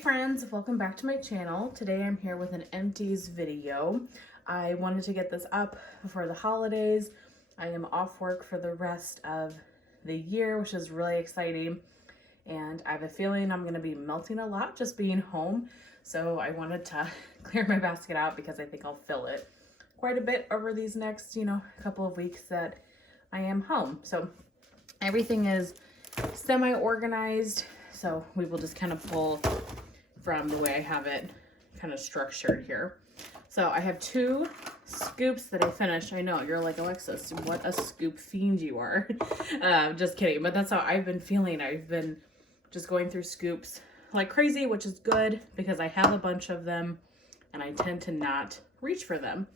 friends, welcome back to my channel. Today I'm here with an empties video. I wanted to get this up before the holidays. I am off work for the rest of the year, which is really exciting. And I have a feeling I'm gonna be melting a lot just being home. So I wanted to clear my basket out because I think I'll fill it quite a bit over these next, couple of weeks that I am home. So everything is semi-organized. So we will just kind of pull from the way I have it kind of structured here. So I have 2 scoops that I finished. I know, you're like, Alexis, what a scoop fiend you are. Just kidding, but that's how I've been feeling. I've been just going through scoops like crazy, which is good because I have a bunch of them and I tend to not reach for them.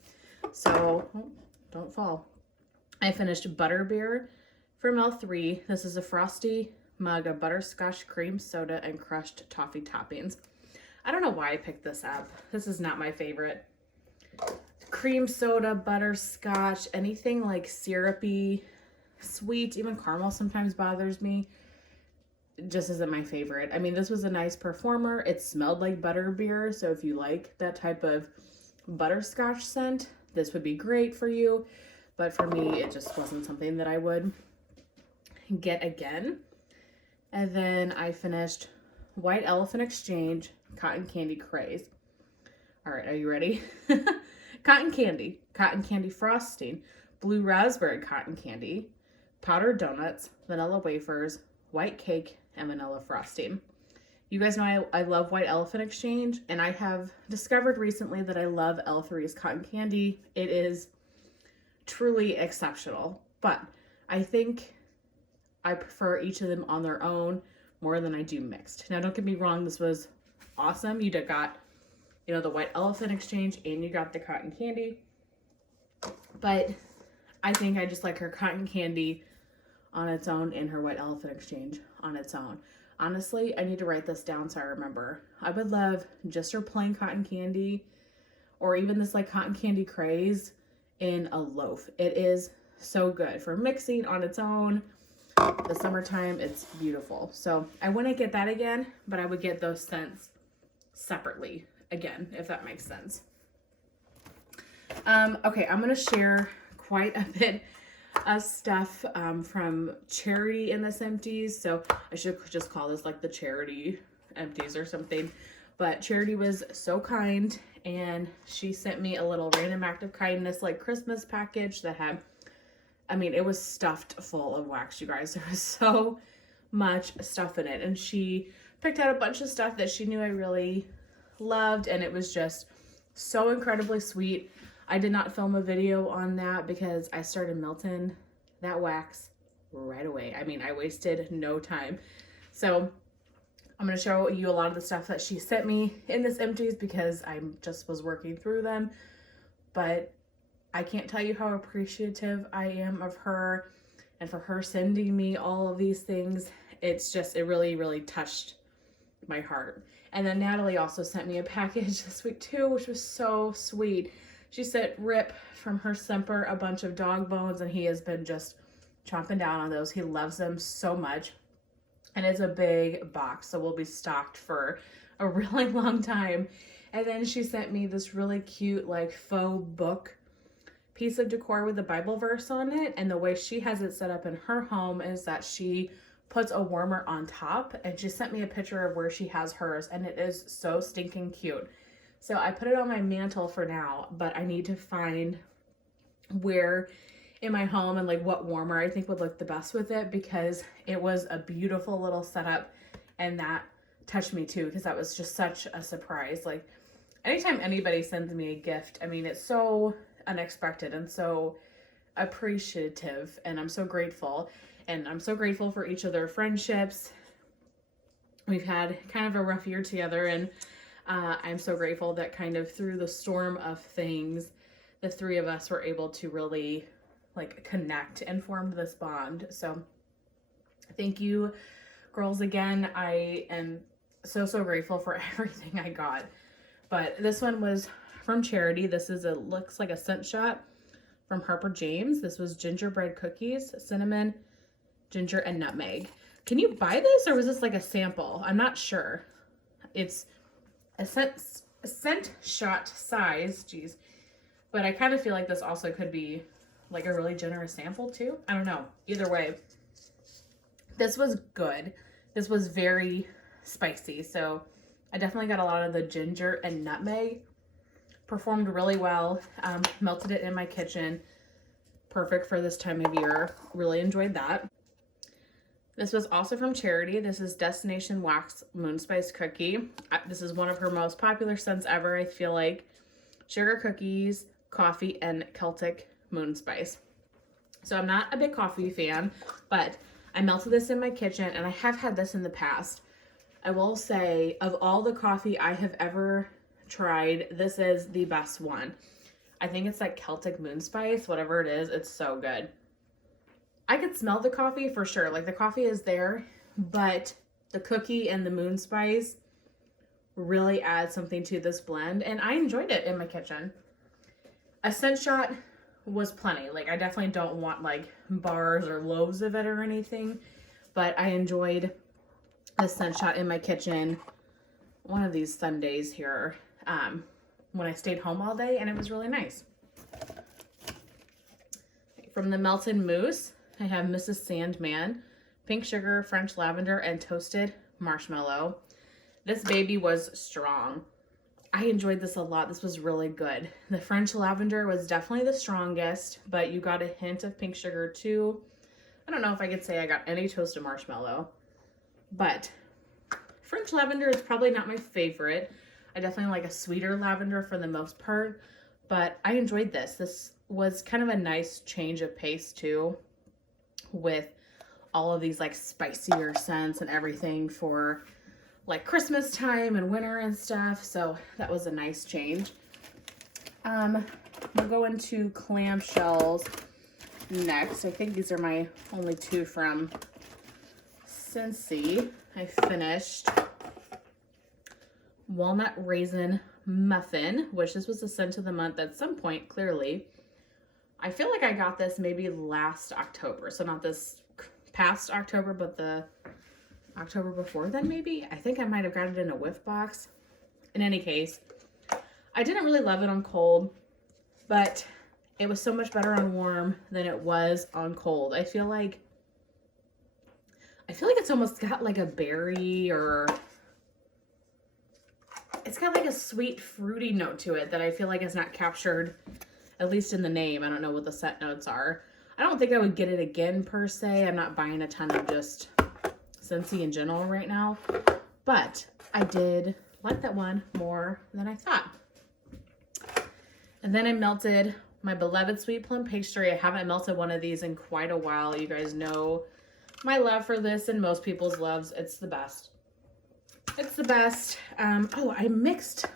So, don't fall. I finished butterbeer from L3. This is a frosty mug of butterscotch cream soda and crushed toffee toppings. I don't know why I picked this up. This is not my favorite. Cream soda, butterscotch, anything like syrupy, sweet, even caramel sometimes bothers me. It just isn't my favorite. I mean, this was a nice performer. It smelled like butterbeer, so if you like that type of butterscotch scent, this would be great for you. But for me, it just wasn't something that I would get again. And then I finished White Elephant Exchange Cotton Candy Craze. All right, are you ready? Cotton candy frosting, blue raspberry cotton candy, powdered donuts, vanilla wafers, white cake, and vanilla frosting. You guys know I love White Elephant Exchange, and I have discovered recently that I love L3's cotton candy. It is truly exceptional, but I think I prefer each of them on their own more than I do mixed. Now, don't get me wrong, this was awesome. You got, the White Elephant Exchange and you got the cotton candy. But I think I just like her cotton candy on its own and her White Elephant Exchange on its own. Honestly, I need to write this down so I remember. I would love just her plain cotton candy or even this like cotton candy craze in a loaf. It is so good for mixing on its own. The summertime, it's beautiful. So I wouldn't get that again, but I would get those scents separately again, if that makes sense. Okay, I'm going to share quite a bit of stuff from charity in this empties. So I should just call this like the charity empties or something. But Charity was so kind and she sent me a little random act of kindness like Christmas package that had, it was stuffed full of wax, you guys. There was so much stuff in it. And she picked out a bunch of stuff that she knew I really loved. And it was just so incredibly sweet. I did not film a video on that because I started melting that wax right away. I wasted no time. So I'm going to show you a lot of the stuff that she sent me in this empties because I just was working through them. But I can't tell you how appreciative I am of her and for her sending me all of these things. It really, really touched my heart. And then Natalie also sent me a package this week too, which was so sweet. She sent Rip from her Semper a bunch of dog bones and he has been just chomping down on those. He loves them so much. And it's a big box, so we'll be stocked for a really long time. And then she sent me this really cute like faux book piece of decor with a Bible verse on it. And the way she has it set up in her home is that she puts a warmer on top, and she sent me a picture of where she has hers, and it is so stinking cute. So I put it on my mantle for now, but I need to find where in my home and like what warmer I think would look the best with it, because it was a beautiful little setup and that touched me too, because that was just such a surprise. Like anytime anybody sends me a gift, it's so unexpected and so appreciative, and I'm so grateful. And I'm so grateful for each of their friendships. We've had kind of a rough year together, and I'm so grateful that kind of through the storm of things, the 3 of us were able to really like connect and form this bond. So thank you, girls, again. I am so grateful for everything I got. But this one was from Charity. This is looks like a scent shot from Harper James. This was gingerbread cookies, cinnamon, ginger, and nutmeg. Can you buy this, or was this like a sample? I'm not sure. It's a scent shot size, geez. But I kind of feel like this also could be like a really generous sample too. I don't know. Either way, this was good. This was very spicy. So I definitely got a lot of the ginger and nutmeg. Performed really well. Melted it in my kitchen. Perfect for this time of year. Really enjoyed that. This was also from Charity. This is Destination Wax Moon Spice Cookie. This is one of her most popular scents ever, I feel like. Sugar cookies, coffee, and Celtic moon spice. So I'm not a big coffee fan, but I melted this in my kitchen, and I have had this in the past. I will say, of all the coffee I have ever tried, this is the best one. I think it's like Celtic moon spice, whatever it is. It's so good. I could smell the coffee for sure. Like the coffee is there, but the cookie and the moon spice really add something to this blend, and I enjoyed it in my kitchen. A scent shot was plenty. Like I definitely don't want like bars or loaves of it or anything, but I enjoyed a scent shot in my kitchen one of these Sundays here when I stayed home all day, and it was really nice. From the Melted Mousse, I have Mrs. Sandman, pink sugar, French lavender, and toasted marshmallow. This baby was strong. I enjoyed this a lot. This was really good. The French lavender was definitely the strongest, but you got a hint of pink sugar too. I don't know if I could say I got any toasted marshmallow, but French lavender is probably not my favorite. I definitely like a sweeter lavender for the most part, but I enjoyed this. This was kind of a nice change of pace too, with all of these like spicier scents and everything for like Christmas time and winter and stuff. So that was a nice change. We'll go into clamshells next. I think these are my only two from Scentsy. I finished Walnut Raisin Muffin, which this was the scent of the month at some point, clearly. I feel like I got this maybe last October. So not this past October, but the October before then maybe. I think I might have got it in a whiff box. In any case, I didn't really love it on cold, but it was so much better on warm than it was on cold. I feel like it's almost got like a berry, or it's got like a sweet fruity note to it that I feel like is not captured, at least in the name. I don't know what the scent notes are. I don't think I would get it again per se. I'm not buying a ton of just Scentsy in general right now, but I did like that one more than I thought. And then I melted my beloved sweet plum pastry. I haven't melted one of these in quite a while. You guys know my love for this and most people's loves. It's the best. It's the best. Oh, I mixed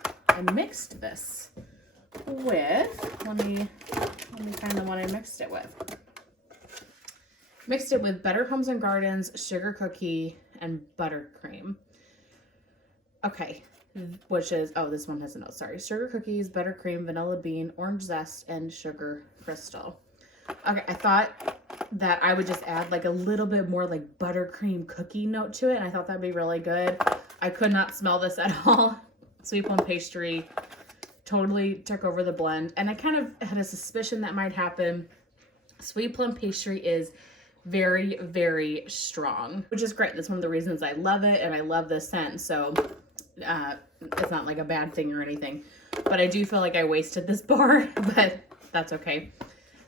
this with, let me find the one I mixed it with. Mixed it with Better Homes and Gardens, sugar cookie, and buttercream. Okay, which is, oh, this one has a note, sorry. Sugar cookies, buttercream, vanilla bean, orange zest, and sugar crystal. Okay, I thought that I would just add like a little bit more like buttercream cookie note to it, and I thought that'd be really good. I could not smell this at all. Sweet plum pastry totally took over the blend, and I kind of had a suspicion that might happen. Sweet plum pastry is very, very strong, which is great. That's one of the reasons I love it, and I love this scent, so it's not like a bad thing or anything. But I do feel like I wasted this bar, but that's okay.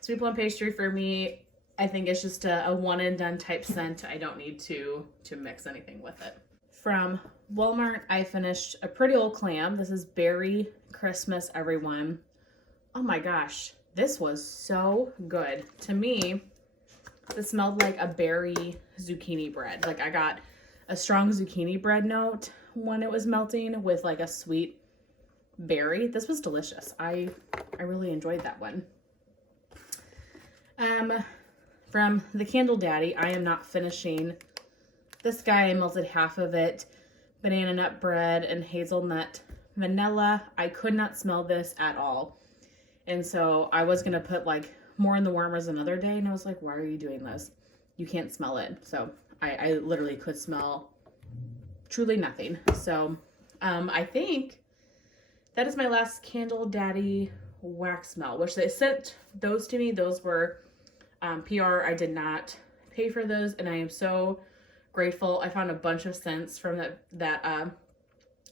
Sweet plum pastry for me, I think it's just a one and done type scent. I don't need to mix anything with it. From Walmart, I finished a pretty old clam. This is Berry Christmas, everyone. Oh my gosh, this was so good. To me, this smelled like a berry zucchini bread. Like I got a strong zucchini bread note when it was melting with like a sweet berry. This was delicious. I really enjoyed that one. From the Candle Daddy, I am not finishing this guy. I melted half of it. Banana nut bread and hazelnut vanilla. I could not smell this at all. And so I was going to put like more in the warmers another day. And I was like, why are you doing this? You can't smell it. So I literally could smell truly nothing. So I think that is my last Candle Daddy wax melt, which they sent those to me. Those were PR. I did not pay for those, and I am so grateful. I found a bunch of scents from that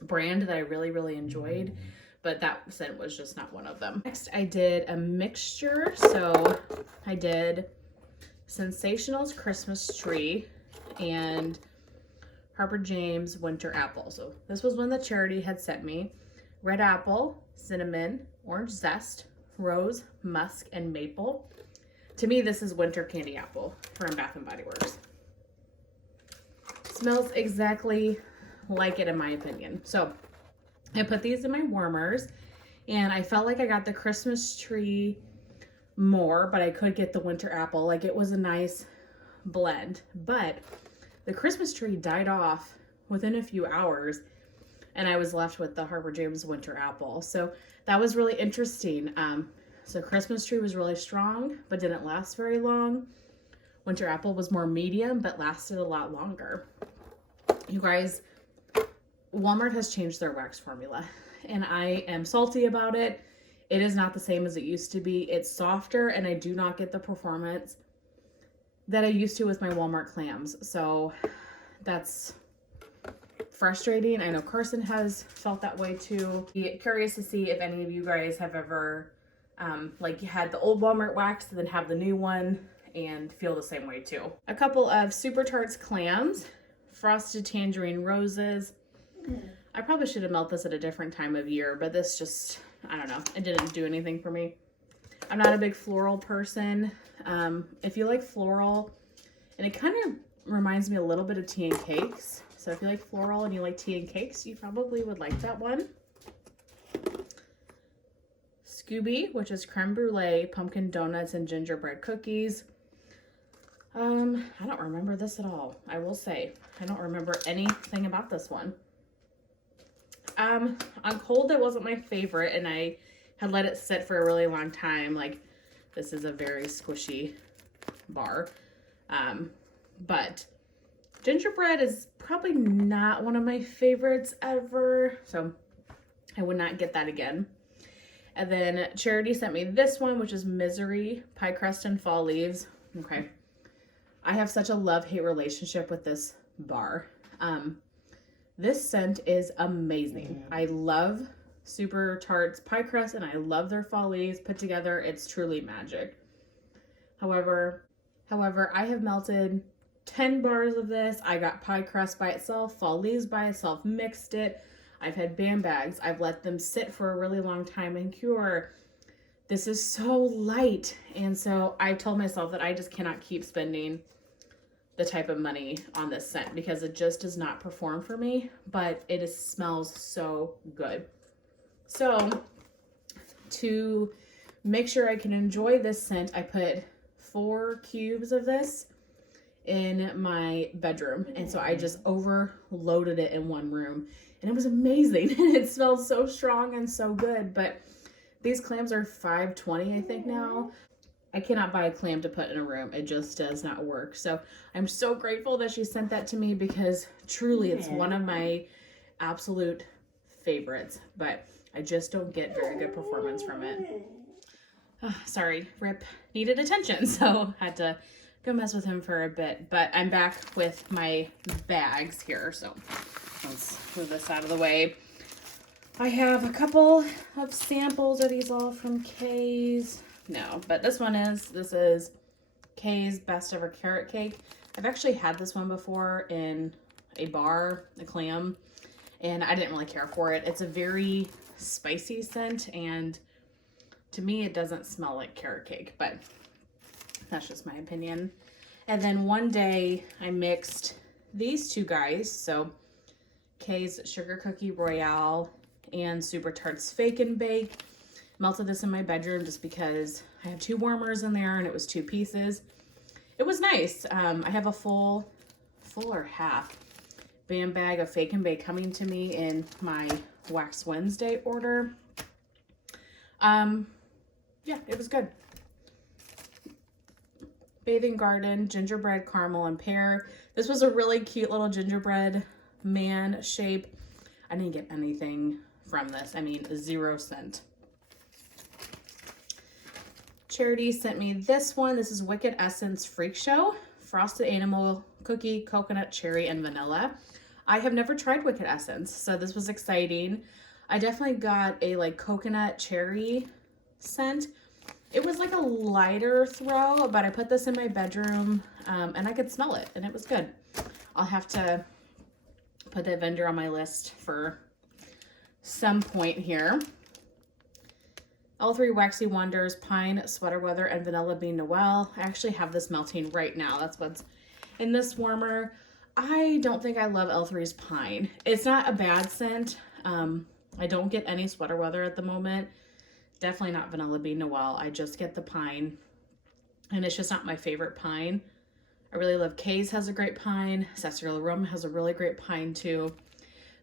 brand that I really, really enjoyed, but that scent was just not one of them. Next, I did a mixture. So I did Sensationals Christmas Tree and Harper James Winter Apple. So this was one that Charity had sent me. Red apple, cinnamon, orange zest, rose, musk, and maple. To me, this is winter candy apple from Bath & Body Works. Smells exactly like it in my opinion. So I put these in my warmers, and I felt like I got the Christmas tree more, but I could get the winter apple. Like, it was a nice blend, but the Christmas tree died off within a few hours, and I was left with the Harper James winter apple. So that was really interesting. So Christmas tree was really strong, but didn't last very long. Winter apple was more medium, but lasted a lot longer. You guys, Walmart has changed their wax formula, and I am salty about it. It is not the same as it used to be. It's softer, and I do not get the performance that I used to with my Walmart clams. So that's frustrating. I know Carson has felt that way too. Be curious to see if any of you guys have ever like had the old Walmart wax and then have the new one and feel the same way too. A couple of Super Tarts clams, frosted tangerine roses. I probably should have melted this at a different time of year, but this just, I don't know, it didn't do anything for me. I'm not a big floral person. If you like floral, and it kind of reminds me a little bit of tea and cakes. So if you like floral and you like tea and cakes, you probably would like that one. Scooby, which is creme brulee, pumpkin donuts, and gingerbread cookies. I don't remember this at all. I will say, I don't remember anything about this one. On cold, it wasn't my favorite, and I had let it sit for a really long time. Like, this is a very squishy bar. But gingerbread is probably not one of my favorites ever, so I would not get that again. And then Charity sent me this one, which is Misery, Pie Crust and Fall Leaves. Okay. I have such a love-hate relationship with this bar. This scent is amazing. I love Super Tarts Pie Crust, and I love their Fall Leaves put together. It's truly magic. However, I have melted 10 bars of this. I got Pie Crust by itself, Fall Leaves by itself, mixed it. I've had bam bags. I've let them sit for a really long time and cure. This is so light. And so I told myself that I just cannot keep spending the type of money on this scent because it just does not perform for me, but it smells so good. So to make sure I can enjoy this scent, I put 4 cubes of this in my bedroom. And so I just overloaded it in one room, and it was amazing. And it smells so strong and so good. But these clams are $5.20, I think now. I cannot buy a clam to put in a room. It just does not work. So I'm so grateful that she sent that to me because truly it's one of my absolute favorites, but I just don't get very good performance from it. Oh, sorry, Rip needed attention, so had to go mess with him for a bit. But I'm back with my bags here, so let's move this out of the way. I have a couple of samples. Are these all from Kay's? No, but this is Kay's Best Ever Carrot Cake. I've actually had this one before in a bar, a clam, and I didn't really care for it. It's a very spicy scent, and to me, it doesn't smell like carrot cake, but that's just my opinion. And then one day I mixed these two guys, so Kay's Sugar Cookie Royale and Super Tarts Fake and Bake. Melted this in my bedroom just because I had 2 warmers in there and it was 2 pieces. It was nice. I have a full or half bam bag of Fake and Bake coming to me in my Wax Wednesday order. Yeah, it was good. Bathing Garden, gingerbread, caramel, and pear. This was a really cute little gingerbread man shape. I didn't get anything from this. I mean, 0 cent. Charity sent me this one. This is Wicked Essence Freak Show. Frosted animal, cookie, coconut, cherry, and vanilla. I have never tried Wicked Essence, so this was exciting. I definitely got a like coconut cherry scent. It was like a lighter throw, but I put this in my bedroom and I could smell it and it was good. I'll have to put that vendor on my list for some point here. All 3 Waxy Wonders, Pine, Sweater Weather, and Vanilla Bean Noel. I actually have this melting right now. That's what's in this warmer. I don't think I love L3's Pine. It's not a bad scent. I don't get any Sweater Weather at the moment. Definitely not Vanilla Bean Noel. I just get the Pine. And it's just not my favorite pine. I really love Kay's has a great pine. Sarsaparilla has a really great pine too.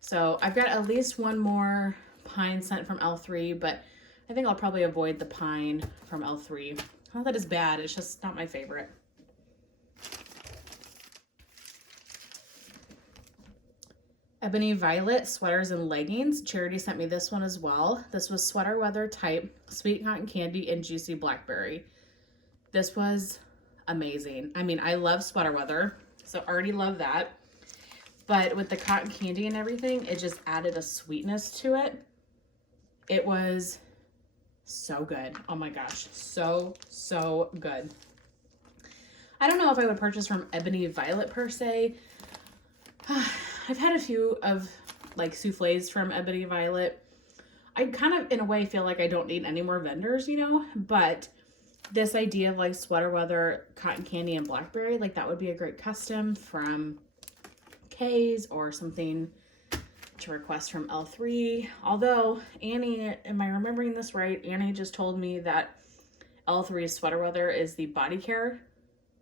So I've got at least one more pine scent from L3, but I think I'll probably avoid the pine from L3. Not that it's bad, it's just not my favorite. Ebony Violet Sweaters and Leggings. Charity sent me this one as well. This was Sweater Weather Type, Sweet Cotton Candy, and Juicy Blackberry. This was amazing. I mean, I love Sweater Weather, so already love that. But with the cotton candy and everything, it just added a sweetness to it. It was so good. Oh my gosh. So good. I don't know if I would purchase from Ebony Violet per se. I've had a few of like souffles from Ebony Violet. I kind of in a way feel like I don't need any more vendors, you know, but this idea of like Sweater Weather, cotton candy, and blackberry, like that would be a great custom from Kay's or something to request from L3. Although Annie, am I remembering this right? Annie just told me that L3's Sweater Weather is the body care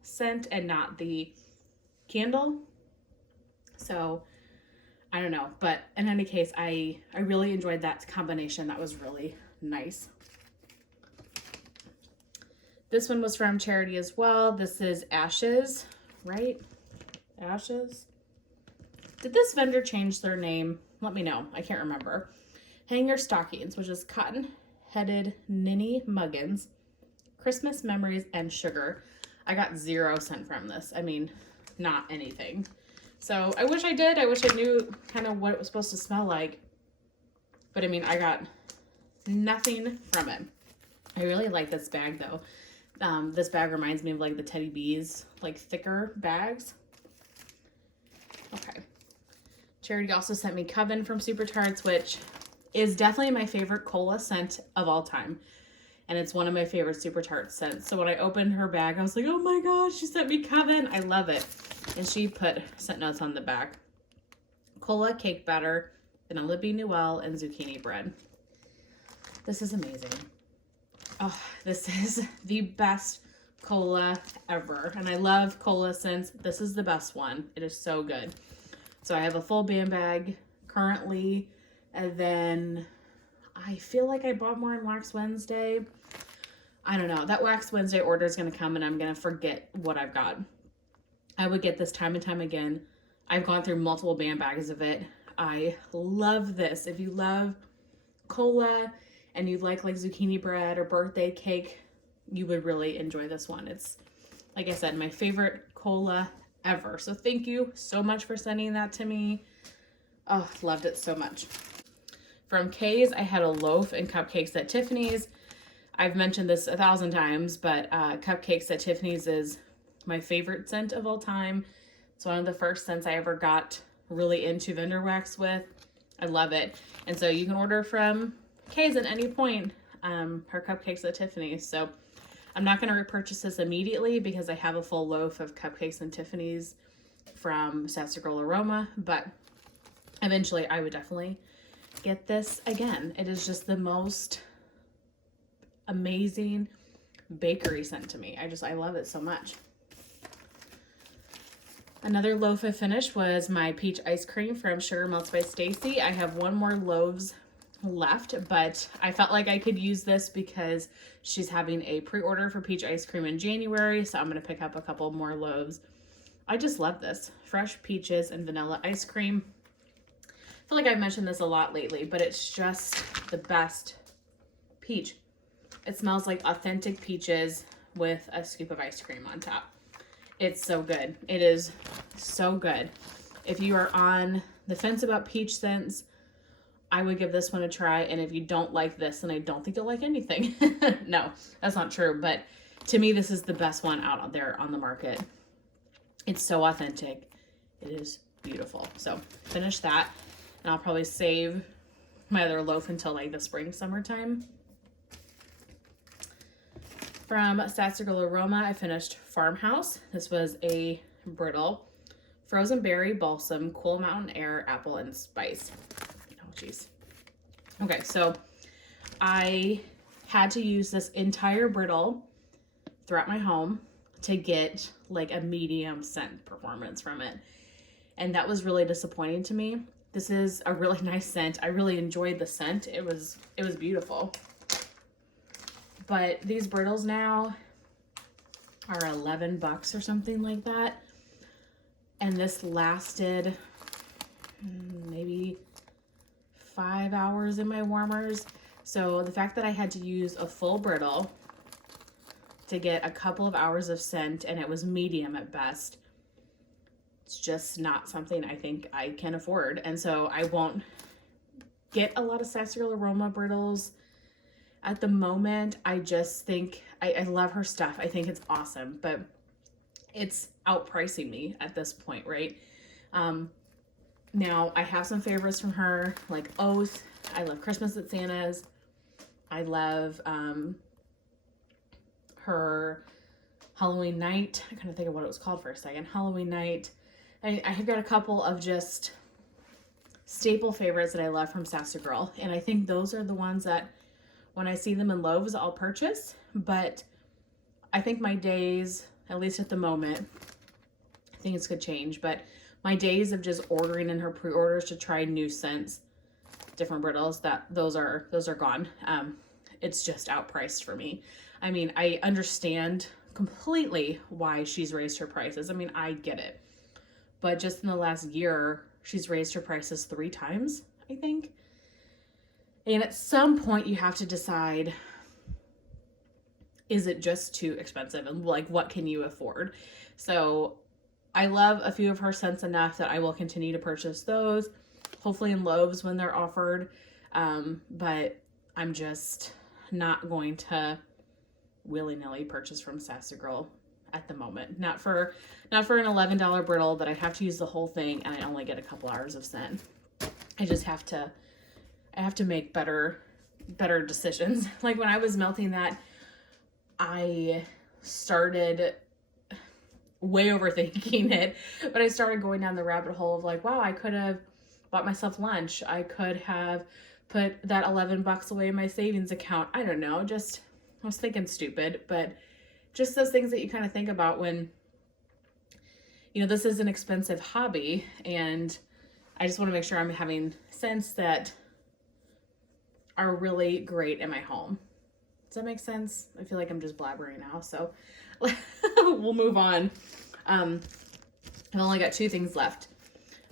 scent and not the candle. So I don't know, but in any case, I really enjoyed that combination. That was really nice. This one was from Charity as well. This is Ashes, right? Ashes. Did this vendor change their name? Let me know. I can't remember. Hang Your Stockings, which is cotton-headed ninny muggins, Christmas memories, and sugar. I got 0 cent from this. I mean, not anything. So I wish I did. I wish I knew kind of what it was supposed to smell like. But I mean, I got nothing from it. I really like this bag though. This bag reminds me of like the Teddy Bees, like thicker bags. Okay. Charity also sent me Coven from Super Tarts, which is definitely my favorite cola scent of all time. And it's one of my favorite Super Tarts scents. So when I opened her bag, I was like, oh my gosh, she sent me Coven. I love it. And she put scent notes on the back. Cola, cake batter, vanilla bean noel, and zucchini bread. This is amazing. Oh, this is the best cola ever. And I love cola scents. This is the best one. It is so good. So I have a full band bag currently. And then I feel like I bought more on Wax Wednesday. I don't know. That Wax Wednesday order is going to come and I'm going to forget what I've got. I would get this time and time again. I've gone through multiple band bags of it. I love this. If you love cola and you like zucchini bread or birthday cake, you would really enjoy this one. It's, like I said, my favorite cola ever. So thank you so much for sending that to me. Oh, loved it so much. From Kay's, I had a loaf and cupcakes at Tiffany's. I've mentioned this 1,000 times, but cupcakes at Tiffany's is my favorite scent of all time. It's one of the first scents I ever got really into vendor wax with. I love it. And so you can order from Kay's at any point, her cupcakes at Tiffany's. So I'm not going to repurchase this immediately because I have a full loaf of cupcakes and Tiffany's from Sassafras, but eventually I would definitely get this again. It is just the most amazing bakery scent to me. I love it so much. Another loaf I finished was my peach ice cream from Sugar Melts by Stacy. I have one more loaves left, but I felt like I could use this because she's having a pre-order for peach ice cream in January, so I'm going to pick up a couple more loaves. I just love this. Fresh peaches and vanilla ice cream. feel like I've mentioned this a lot lately, but it's just the best peach. It smells like authentic peaches with a scoop of ice cream on top. It's so good. It is so good. If you are on the fence about peach scents, I would give this one a try. And if you don't like this, then I don't think you'll like anything. No, that's not true. But to me, this is the best one out there on the market. It's so authentic. It is beautiful. So finish that. And I'll probably save my other loaf until like the spring, summertime. From Sassafras Aroma, I finished Farmhouse. This was a brittle. Frozen berry, balsam, cool mountain air, apple, and spice. Oh, jeez. Okay, so I had to use this entire brittle throughout my home to get like a medium scent performance from it. And that was really disappointing to me. This is a really nice scent. I really enjoyed the scent. It was beautiful. But these brittles now are $11 or something like that. And this lasted maybe 5 hours in my warmers. So the fact that I had to use a full brittle to get a couple of hours of scent, and it was medium at best, it's just not something I think I can afford. And so I won't get a lot of Sassafras Aroma brittles at the moment. I just think I love her stuff. I think it's awesome, but it's outpricing me at this point, right? Now I have some favorites from her, like Oath. I love Christmas at Santa's. I love her Halloween Night. I kind of think of what it was called for a second. Halloween Night. I have got a couple of just staple favorites that I love from Sassafras, and I think those are the ones that when I see them in loaves, I'll purchase. But I think my days, at least at the moment, I think it's could change, but my days of just ordering in her pre-orders to try new scents, different brittles, those are gone. It's just outpriced for me. I mean, I understand completely why she's raised her prices. I mean, I get it. But just in the last year, she's raised her prices 3 times, I think. And at some point you have to decide, is it just too expensive? And like, what can you afford? So I love a few of her scents enough that I will continue to purchase those, hopefully in loaves when they're offered. But I'm just not going to willy-nilly purchase from Sassafras at the moment. Not for an $11 brittle that I have to use the whole thing and I only get a couple hours of scent. I just have to make better decisions. Like when I was melting that, I started way overthinking it, but I started going down the rabbit hole of like, wow, I could have bought myself lunch. I could have put that $11 away in my savings account. I don't know, just I was thinking stupid, but just those things that you kind of think about when, you know, this is an expensive hobby, and I just want to make sure I'm having scents that are really great in my home. Does that make sense? I feel like I'm just blabbering now, so we'll move on. I've only got 2 things left.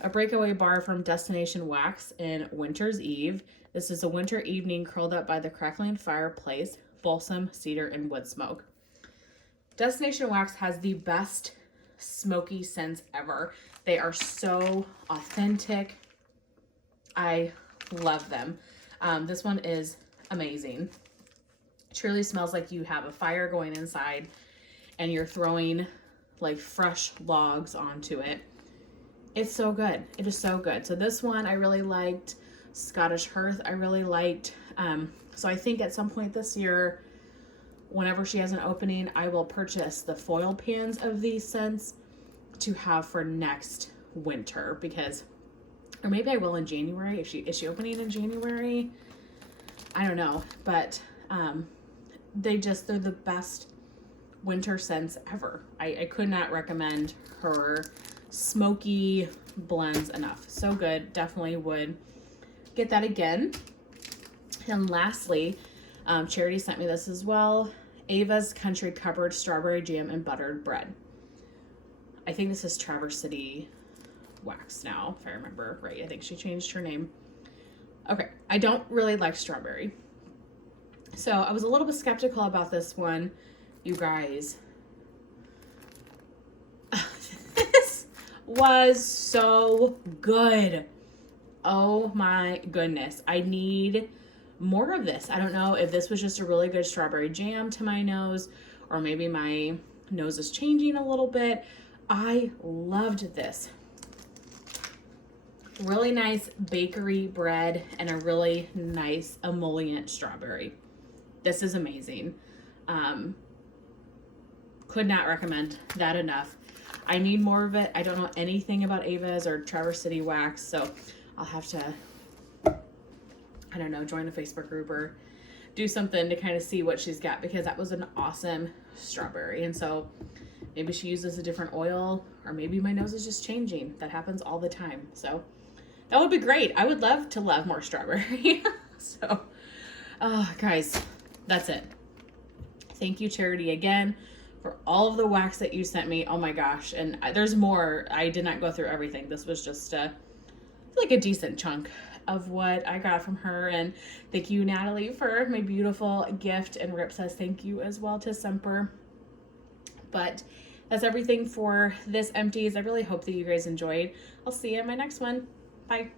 A breakaway bar from Destination Wax in Winter's Eve. This is a winter evening curled up by the crackling fireplace, balsam, cedar, and wood smoke. Destination Wax has the best smoky scents ever. They are so authentic. I love them. This one is amazing. It truly smells like you have a fire going inside and you're throwing like fresh logs onto it. It's so good. It is so good. So this one I really liked. Scottish Hearth I really liked. So I think at some point this year, whenever she has an opening, I will purchase the foil pans of these scents to have for next winter, because, or maybe I will in January. Is she opening in January? I don't know, but they're the best winter scents ever. I could not recommend her smoky blends enough. So good. Definitely would get that again. And lastly, Charity sent me this as well. Ava's Country Cupboard Strawberry Jam and Buttered Bread. I think this is Traverse City wax now, if I remember right. I think she changed her name. Okay, I don't really like strawberry. So I was a little bit skeptical about this one, you guys. This was so good. Oh my goodness. I need more of this. I don't know if this was just a really good strawberry jam to my nose, or maybe my nose is changing a little bit. I loved this. Really nice bakery bread and a really nice emollient strawberry. This is amazing. Could not recommend that enough. I need more of it. I don't know anything about Ava's or Traverse City wax, so I'll have to, I don't know, join a Facebook group or do something to kind of see what she's got, because that was an awesome strawberry. And so maybe she uses a different oil, or maybe my nose is just changing. That happens all the time. So that would be great. I would love to love more strawberry. So, guys, that's it. Thank you, Charity, again, for all of the wax that you sent me. Oh my gosh. And there's more. I did not go through everything. This was just like a decent chunk of what I got from her. And thank you, Natalie, for my beautiful gift. And Rip says thank you as well to Semper. But that's everything for this Empties. I really hope that you guys enjoyed. I'll see you in my next one. Bye.